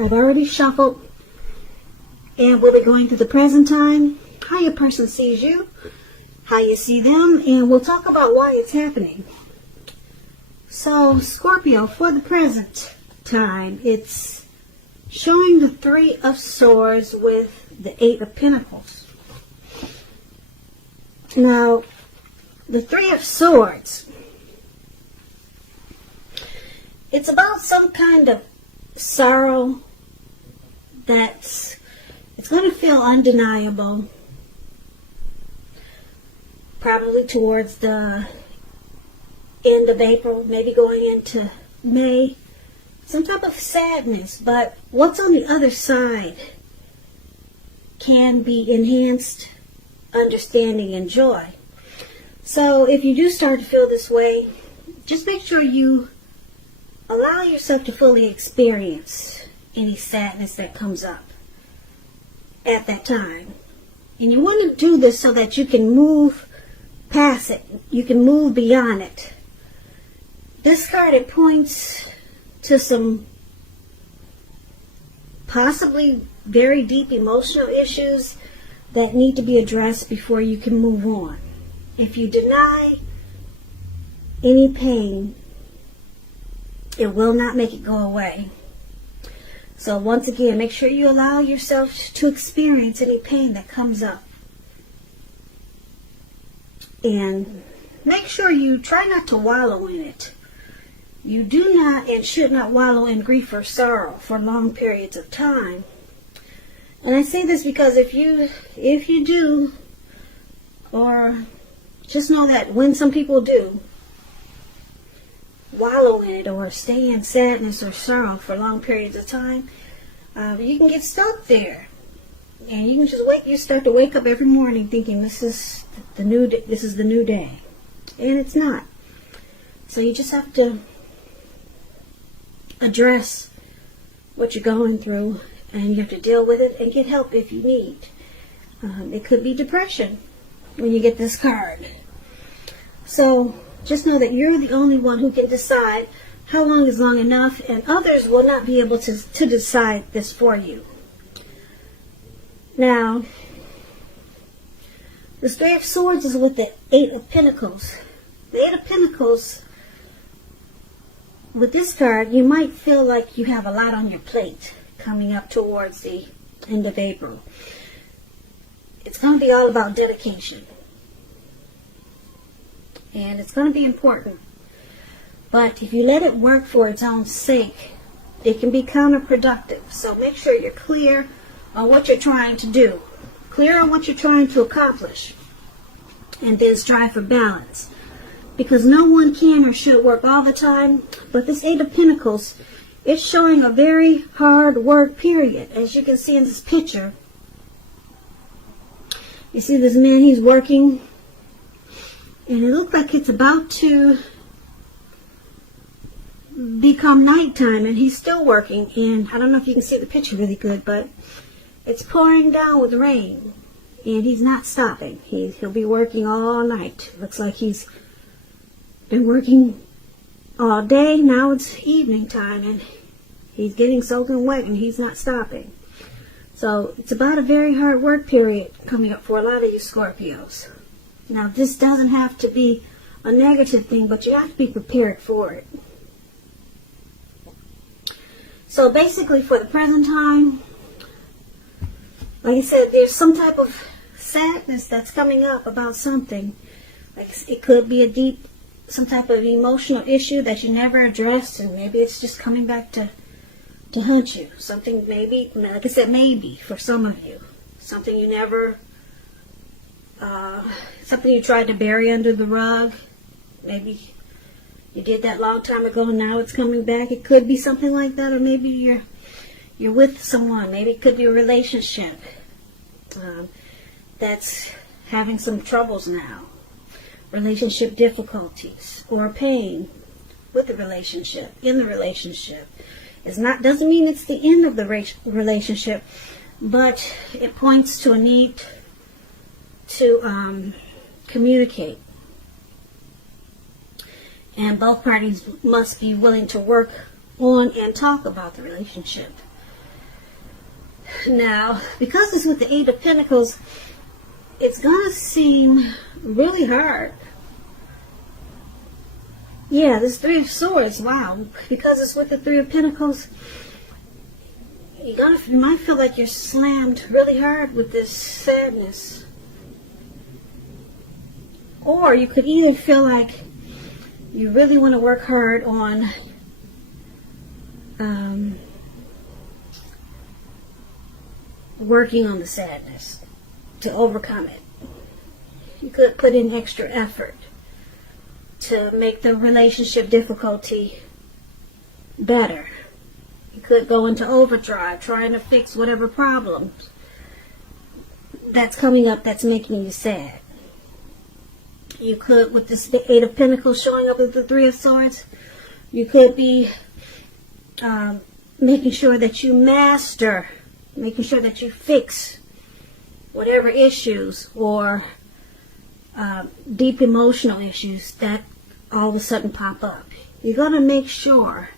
I've already shuffled, and we'll be going through the present time, how your person sees you, how you see them, and we'll talk about why it's happening. So, Scorpio, for the present time, it's showing the Three of Swords with the Eight of Pentacles. Now, the Three of Swords, it's about some kind of sorrow it's going to feel undeniable, probably towards the end of April, maybe going into May. Some type of sadness, but what's on the other side can be enhanced understanding and joy. So if you do start to feel this way, just make sure you allow yourself to fully experience any sadness that comes up at that time. And you want to do this so that you can move past it. You can move beyond it. This card, it points to some possibly very deep emotional issues that need to be addressed before you can move on. If you deny any pain, it will not make it go away. So once again, make sure you allow yourself to experience any pain that comes up. And make sure you try not to wallow in it. You do not and should not wallow in grief or sorrow for long periods of time. And I say this because if you do, or just know that when some people do wallow in it or stay in sadness or sorrow for long periods of time, you can get stuck there. And you can just you start to wake up every morning thinking this is the new day. And it's not. So you just have to address what you're going through, and you have to deal with it and get help if you need. It could be depression when you get this card. So just know that you're the only one who can decide how long is long enough, and others will not be able to decide this for you. Now, the Three of Swords is with the Eight of Pentacles. The Eight of Pentacles, with this card, you might feel like you have a lot on your plate coming up towards the end of April. It's going to be all about dedication. And it's going to be important. But if you let it work for its own sake, it can be counterproductive. So make sure you're clear on what you're trying to do. Clear on what you're trying to accomplish. And then strive for balance. Because no one can or should work all the time. But this Eight of Pentacles, it's showing a very hard work period. As you can see in this picture. You see this man, he's working. And it looks like it's about to become nighttime, and he's still working. And I don't know if you can see the picture really good, but it's pouring down with rain. And he's not stopping. He'll be working all night. Looks like he's been working all day. Now it's evening time, and he's getting soaking wet, and he's not stopping. So it's about a very hard work period coming up for a lot of you Scorpios. Now, this doesn't have to be a negative thing, but you have to be prepared for it. So basically, for the present time, like I said, there's some type of sadness that's coming up about something. Like it could be some type of emotional issue that you never addressed, and maybe it's just coming back to haunt you. Something maybe, like I said, maybe for some of you, something you never, something you tried to bury under the rug. Maybe you did that long time ago, and now it's coming back. It could be something like that, or maybe you're with someone. Maybe it could be a relationship that's having some troubles now, relationship difficulties or pain with the relationship, in the relationship. Doesn't mean it's the end of the relationship, but it points to a need to communicate. And both parties must be willing to work on and talk about the relationship. Now, because it's with the Eight of Pentacles, it's going to seem really hard. Yeah, this Three of Swords, wow. Because it's with the Three of Pentacles, you might feel like you're slammed really hard with this sadness. Or you could either feel like you really want to work hard on working on the sadness to overcome it. You could put in extra effort to make the relationship difficulty better. You could go into overdrive trying to fix whatever problem that's coming up that's making you sad. You could, with this the Eight of Pentacles showing up with the Three of Swords, you could be making sure that you master, making sure that you fix whatever issues or deep emotional issues that all of a sudden pop up. You're going to make sure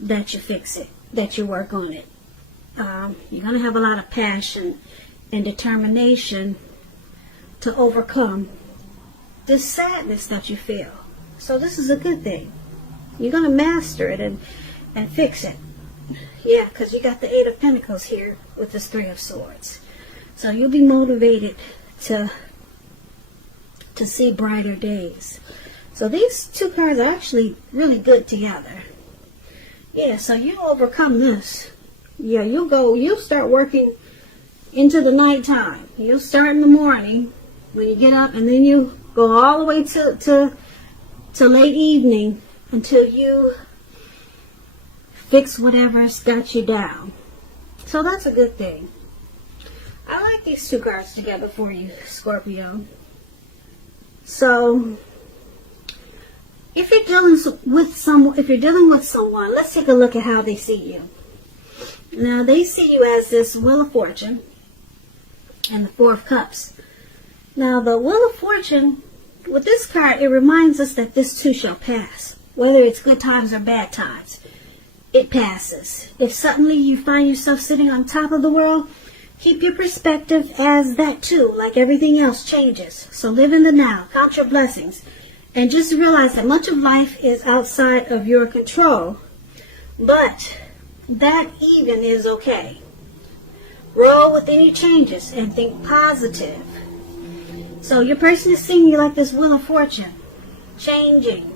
that you fix it, that you work on it. You're going to have a lot of passion and determination to overcome this sadness that you feel. So this is a good thing. You're going to master it and fix it. Yeah, because you got the Eight of Pentacles here with this Three of Swords. So you'll be motivated to see brighter days. So these two cards are actually really good together. Yeah, so you overcome this. Yeah, you'll start working into the nighttime. You'll start in the morning when you get up, and then you go all the way to late evening until you fix whatever's got you down. So that's a good thing. I like these two cards together for you, Scorpio. So if you're dealing with someone, let's take a look at how they see you. Now, they see you as this Wheel of Fortune and the Four of Cups. Now, the Wheel of Fortune, with this card, it reminds us that this too shall pass. Whether it's good times or bad times, it passes. If suddenly you find yourself sitting on top of the world, keep your perspective as that too, like everything else changes. So live in the now, count your blessings, and just realize that much of life is outside of your control. But that even is okay. Roll with any changes and think positive. So your person is seeing you like this Wheel of Fortune, changing.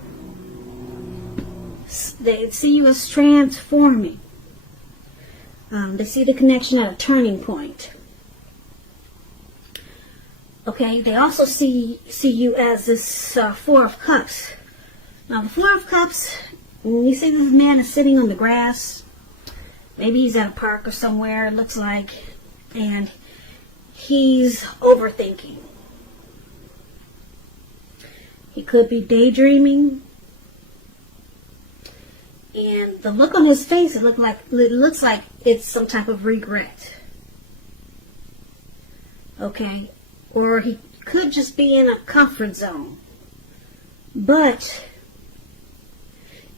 They see you as transforming. They see the connection at a turning point. Okay, they also see you as this Four of Cups. Now, the Four of Cups, when you see this man is sitting on the grass, maybe he's at a park or somewhere, it looks like, and he's overthinking. He could be daydreaming. And the look on his face, it looks like it's some type of regret. Okay? Or he could just be in a comfort zone. But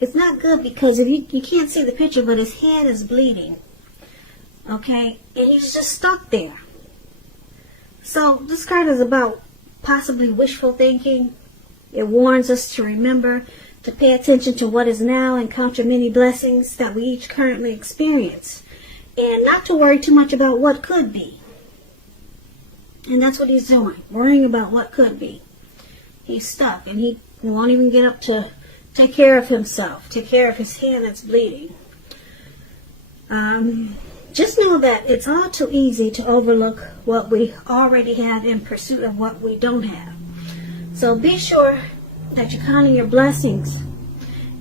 it's not good, because if you can't see the picture, but his head is bleeding. Okay? And he's just stuck there. So this card is about possibly wishful thinking. It warns us to remember to pay attention to what is now and count your many blessings that we each currently experience. And not to worry too much about what could be. And that's what he's doing, worrying about what could be. He's stuck, and he won't even get up to take care of himself, take care of his hand that's bleeding. Just know that it's all too easy to overlook what we already have in pursuit of what we don't have. So be sure that you're counting your blessings,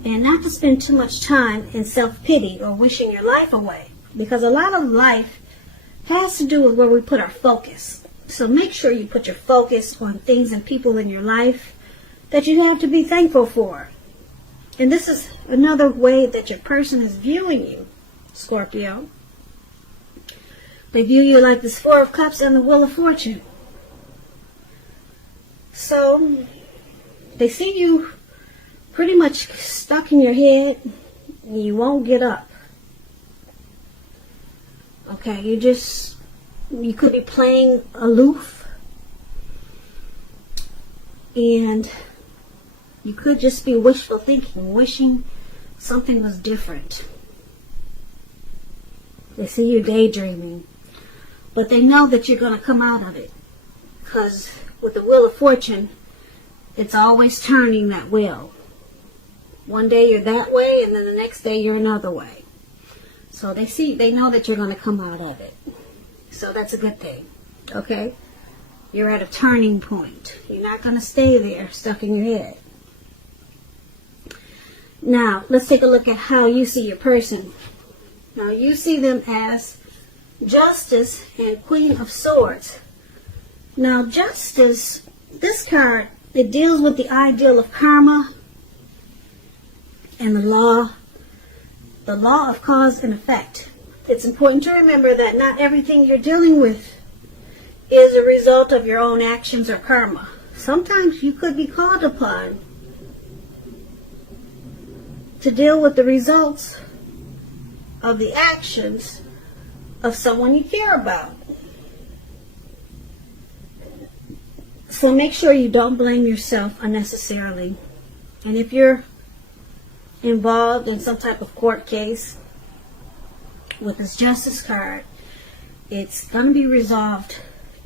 and not to spend too much time in self-pity or wishing your life away, because a lot of life has to do with where we put our focus. So make sure you put your focus on things and people in your life that you have to be thankful for. And this is another way that your person is viewing you, Scorpio. They view you like this Four of Cups and the Wheel of Fortune. So they see you pretty much stuck in your head, and you won't get up. Okay, you could be playing aloof, and you could just be wishful thinking, wishing something was different. They see you daydreaming, but they know that you're going to come out of it, because with the Wheel of Fortune, it's always turning that wheel. One day you're that way, and then the next day you're another way. So they know that you're going to come out of it. So that's a good thing. Okay? You're at a turning point. You're not going to stay there stuck in your head. Now, let's take a look at how you see your person. Now, you see them as Justice and Queen of Swords. Now, Justice, this card, it deals with the ideal of karma and the law of cause and effect. It's important to remember that not everything you're dealing with is a result of your own actions or karma. Sometimes you could be called upon to deal with the results of the actions of someone you care about. So make sure you don't blame yourself unnecessarily. And if you're involved in some type of court case with this Justice card, it's going to be resolved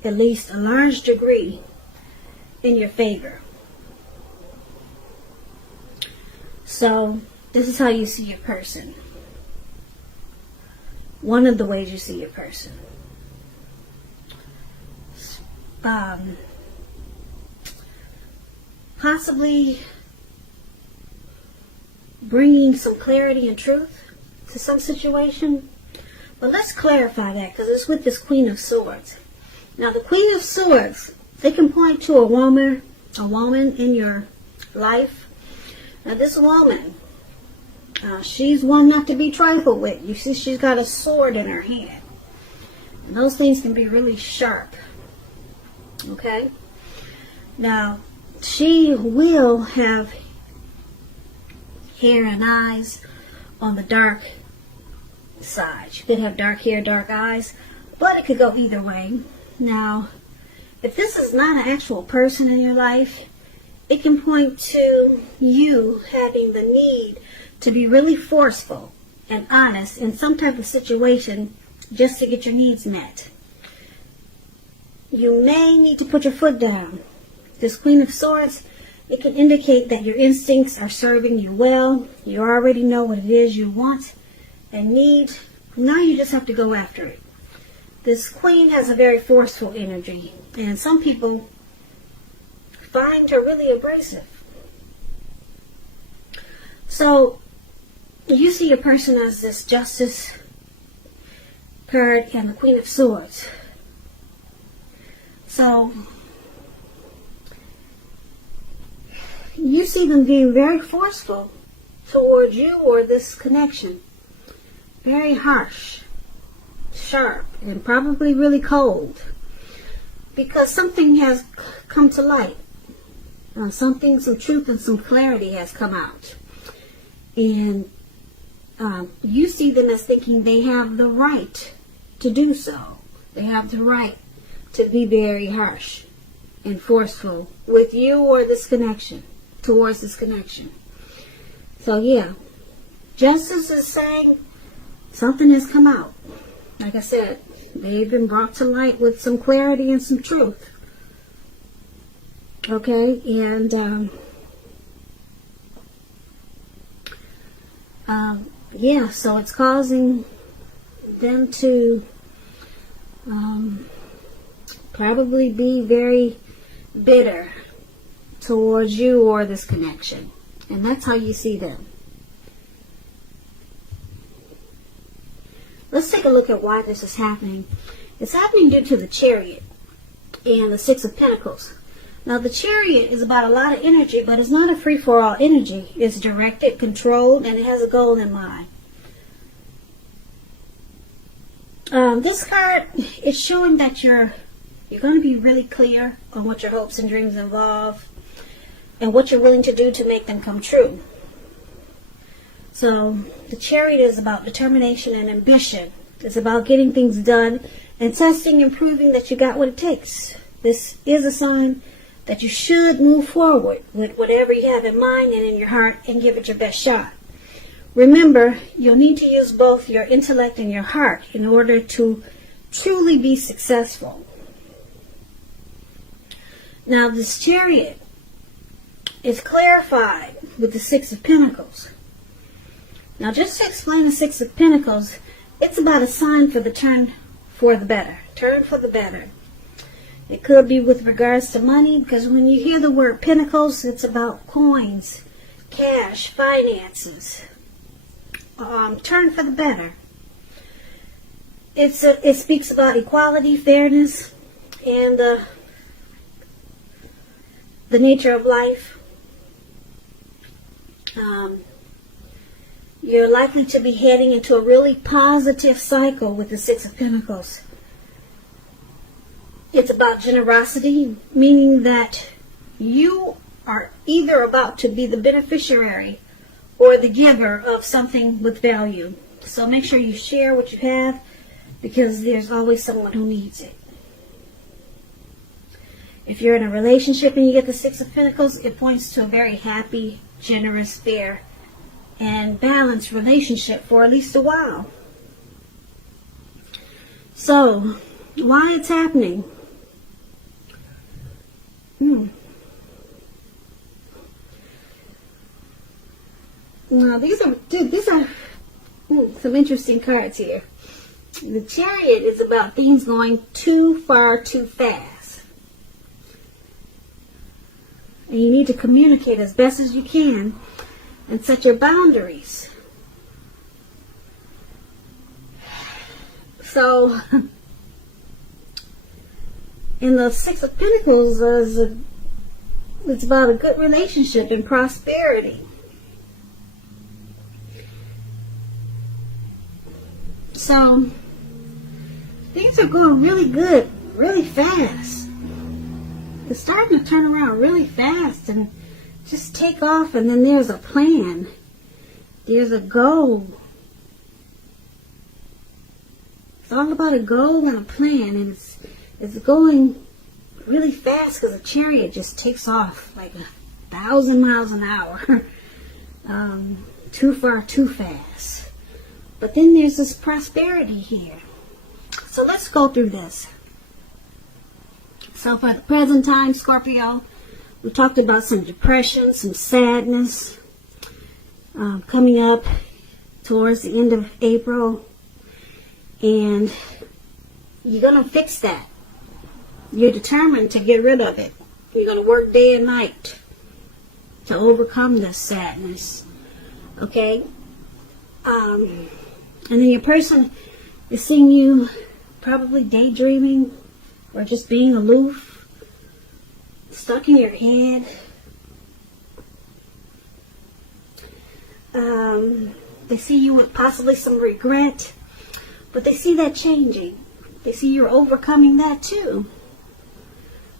at least a large degree in your favor. So this is how you see your person. One of the ways you see your person. Possibly bringing some clarity and truth to some situation. But let's clarify that, because it's with this Queen of Swords. Now, the Queen of Swords, they can point to a woman in your life. Now, this woman, she's one not to be trifled with. You see, she's got a sword in her hand. And those things can be really sharp. Okay? Now, she will have hair and eyes on the dark side. She could have dark hair, dark eyes, but it could go either way. Now, if this is not an actual person in your life, it can point to you having the need to be really forceful and honest in some type of situation just to get your needs met. You may need to put your foot down. This Queen of Swords, it can indicate that your instincts are serving you well. You already know what it is you want and need. Now you just have to go after it. This Queen has a very forceful energy, and some people find her really abrasive. So you see a person as this Justice card and the Queen of Swords. So you see them being very forceful towards you or this connection. Very harsh, sharp, and probably really cold. Because something has come to light. Some truth and some clarity has come out. And you see them as thinking they have the right to do so. They have the right to be very harsh and forceful with you or this connection, towards this connection. So yeah, Justice is saying something has come out. Like I said, they've been brought to light with some clarity and some truth. Okay, and yeah, so it's causing them to probably be very bitter towards you or this connection. And that's how you see them. Let's take a look at why this is happening. It's happening due to the Chariot and the Six of Pentacles. Now, the Chariot is about a lot of energy, but it's not a free-for-all energy. It's directed, controlled, and it has a goal in mind. This card is showing that you're going to be really clear on what your hopes and dreams involve and what you're willing to do to make them come true. So, the Chariot is about determination and ambition. It's about getting things done and testing and proving that you got what it takes. This is a sign that you should move forward with whatever you have in mind and in your heart and give it your best shot. Remember, you'll need to use both your intellect and your heart in order to truly be successful. Now, this Chariot is clarified with the Six of Pentacles. Now, just to explain the Six of Pentacles, it's about a sign for the turn for the better. Turn for the better. It could be with regards to money, because when you hear the word Pentacles, it's about coins, cash, finances. Turn for the better. It speaks about equality, fairness, and the nature of life. You're likely to be heading into a really positive cycle with the Six of Pentacles. It's about generosity, meaning that you are either about to be the beneficiary or the giver of something with value. So make sure you share what you have, because there's always someone who needs it. If you're in a relationship and you get the Six of Pentacles, it points to a very happy, generous, fair, and balanced relationship for at least a while. So, why it's happening? Now, these are some interesting cards here. The Chariot is about things going too far, too fast. And you need to communicate as best as you can and set your boundaries. So, in the Six of Pentacles, it's about a good relationship and prosperity. So, things are going really good, really fast. It's starting to turn around really fast and just take off, and then there's a plan. There's a goal. It's all about a goal and a plan, and it's going really fast because the Chariot just takes off like 1,000 miles an hour. Too far, too fast. But then there's this prosperity here. So let's go through this. So for the present time, Scorpio, we talked about some depression, some sadness coming up towards the end of April. And you're going to fix that. You're determined to get rid of it. You're going to work day and night to overcome this sadness. Okay? And then your person is seeing you probably daydreaming or just being aloof, stuck in your head. They see you with possibly some regret, but they see that changing. They see you're overcoming that too.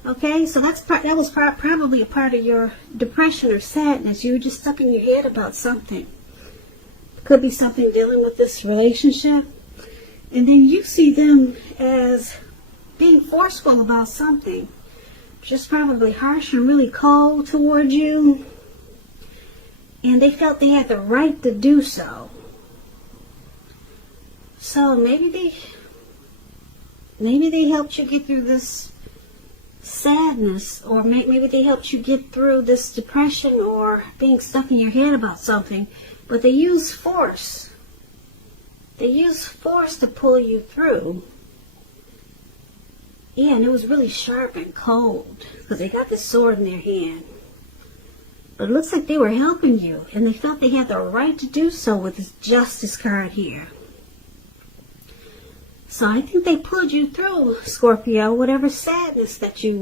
Okay, so that was probably a part of your depression or sadness. You were just stuck in your head about something. Could be something dealing with this relationship. And then you see them as being forceful about something. Just probably harsh and really cold toward you. And they felt they had the right to do so. So maybe they helped you get through this sadness, or maybe they helped you get through this depression or being stuck in your head about something. But they use force. They use force to pull you through. Yeah, and it was really sharp and cold because they got the sword in their hand. But it looks like they were helping you, and they felt they had the right to do so with this Justice card here. So I think they pulled you through, Scorpio, whatever sadness that you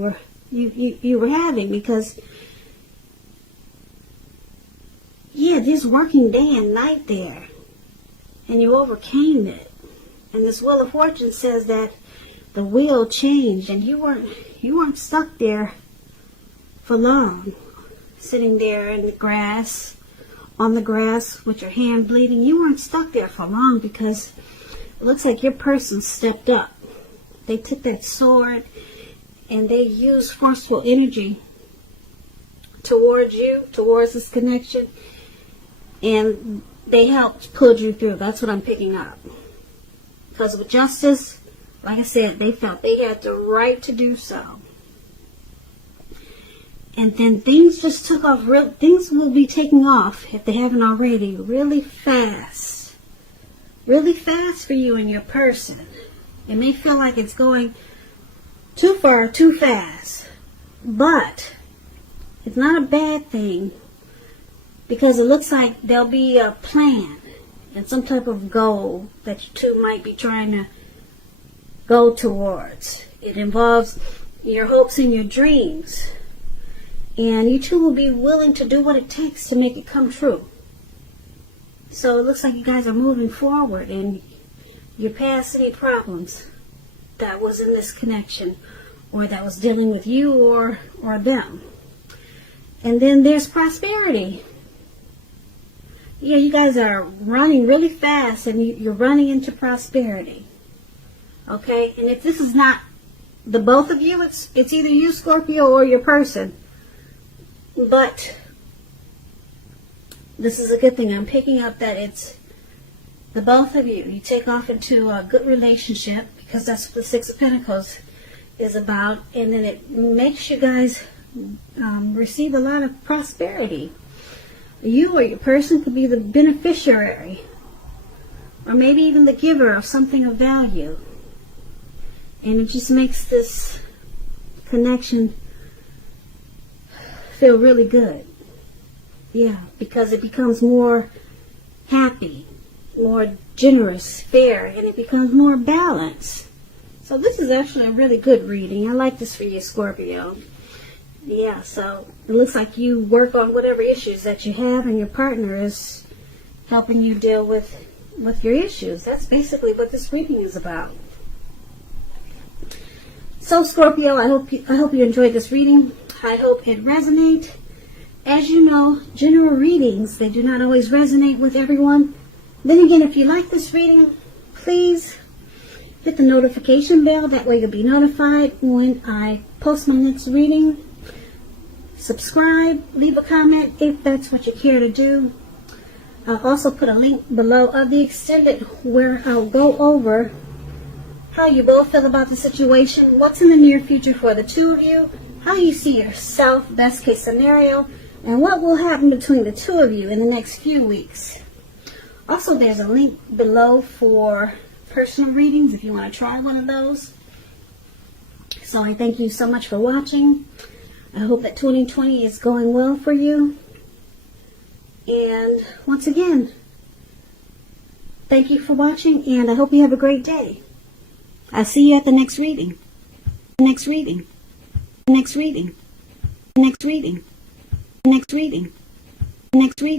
were having, because yeah, just working day and night there, and you overcame it. And this Wheel of Fortune says that the wheel changed, and you weren't stuck there for long, sitting there in the grass, on the grass with your hand bleeding. You weren't stuck there for long, because looks like your person stepped up. They took that sword and they used forceful energy towards you, towards this connection, and they helped pull you through. That's what I'm picking up. Because with justice, like I said, they felt they had the right to do so. And then things just took off. Things will be taking off, if they haven't already, really fast. Really fast for you and your person. It may feel like it's going too far, too fast. But it's not a bad thing, because it looks like there'll be a plan and some type of goal that you two might be trying to go towards. It involves your hopes and your dreams. And you two will be willing to do what it takes to make it come true. So it looks like you guys are moving forward and you're past any problems that was in this connection, or that was dealing with you or them. And then there's prosperity. Yeah, you guys are running really fast and you're running into prosperity. Okay? And if this is not the both of you, it's either you, Scorpio, or your person. But this is a good thing. I'm picking up that it's the both of you. You take off into a good relationship, because that's what the Six of Pentacles is about. And then it makes you guys receive a lot of prosperity. You or your person could be the beneficiary, or maybe even the giver of something of value. And it just makes this connection feel really good. Yeah, because it becomes more happy, more generous, fair, and it becomes more balanced. So this is actually a really good reading. I like this for you, Scorpio. Yeah, so it looks like you work on whatever issues that you have, and your partner is helping you deal with your issues. That's basically what this reading is about. So Scorpio, I hope you enjoyed this reading. I hope it resonates. As you know, general readings, they do not always resonate with everyone. Then again, if you like this reading, please hit the notification bell. That way you'll be notified when I post my next reading. Subscribe, leave a comment if that's what you care to do. I'll also put a link below of the extended where I'll go over how you both feel about the situation, what's in the near future for the two of you, how you see yourself, best case scenario, and what will happen between the two of you in the next few weeks. Also, there's a link below for personal readings if you want to try one of those. So I thank you so much for watching. I hope that 2020 is going well for you. And once again, thank you for watching, and I hope you have a great day. I'll see you at the next reading. Next reading. Next reading. Next reading. Next reading. Next reading.